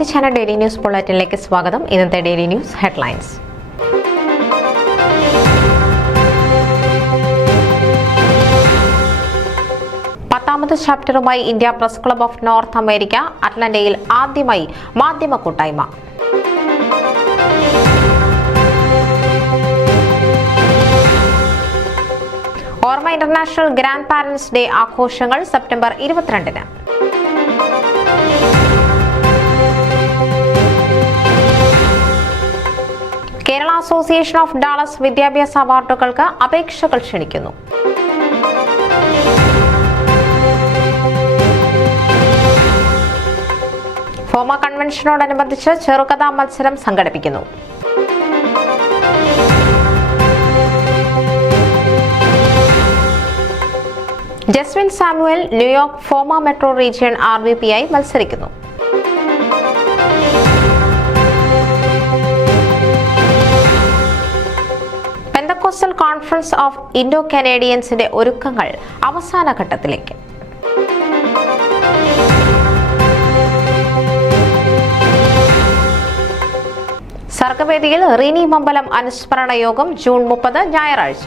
പ്രവാസി channel daily news ബുള്ളറ്റിനിലേക്ക് സ്വാഗതം. ഇന്നത്തെ ഡെയിലി ന്യൂസ് ഹെഡ്ലൈൻസ്. പത്താമത് ചാപ്റ്ററുമായി India press club of North America അറ്റ്ലാന്റയിൽ ആദ്യമായി മാധ്യമ കൂട്ടായ്മ. ഓർമ്മ ഇന്റർനാഷണൽ ഗ്രാൻഡ് പാരന്റ്സ് ഡേ ആഘോഷങ്ങൾ സെപ്റ്റംബർ 22-ന്. കേരള അസോസിയേഷൻ ഓഫ് ഡാളസ് വിദ്യാഭ്യാസ അവാർഡുകൾക്ക് അപേക്ഷകൾ ക്ഷണിക്കുന്നു. ഫോമ കൺവെൻഷനോടനുബന്ധിച്ച് ചെറുകഥാ മത്സരം സംഘടിപ്പിക്കുന്നു. Jaswin Samuel New York FOMAA metro region RVP ആയി മത്സരിക്കുന്നു. പെന്തക്കോസ്റ്റൽ കോൺഫറൻസ് ഓഫ് ഇൻഡോ കനേഡിയൻസിന്റെ ഒരുക്കങ്ങൾ അവസാന ഘട്ടത്തിലേക്ക്. സർഗവേദിയിൽ റീനി മമ്പലം അനുസ്മരണ യോഗം ജൂൺ 30 ഞായറാഴ്ച.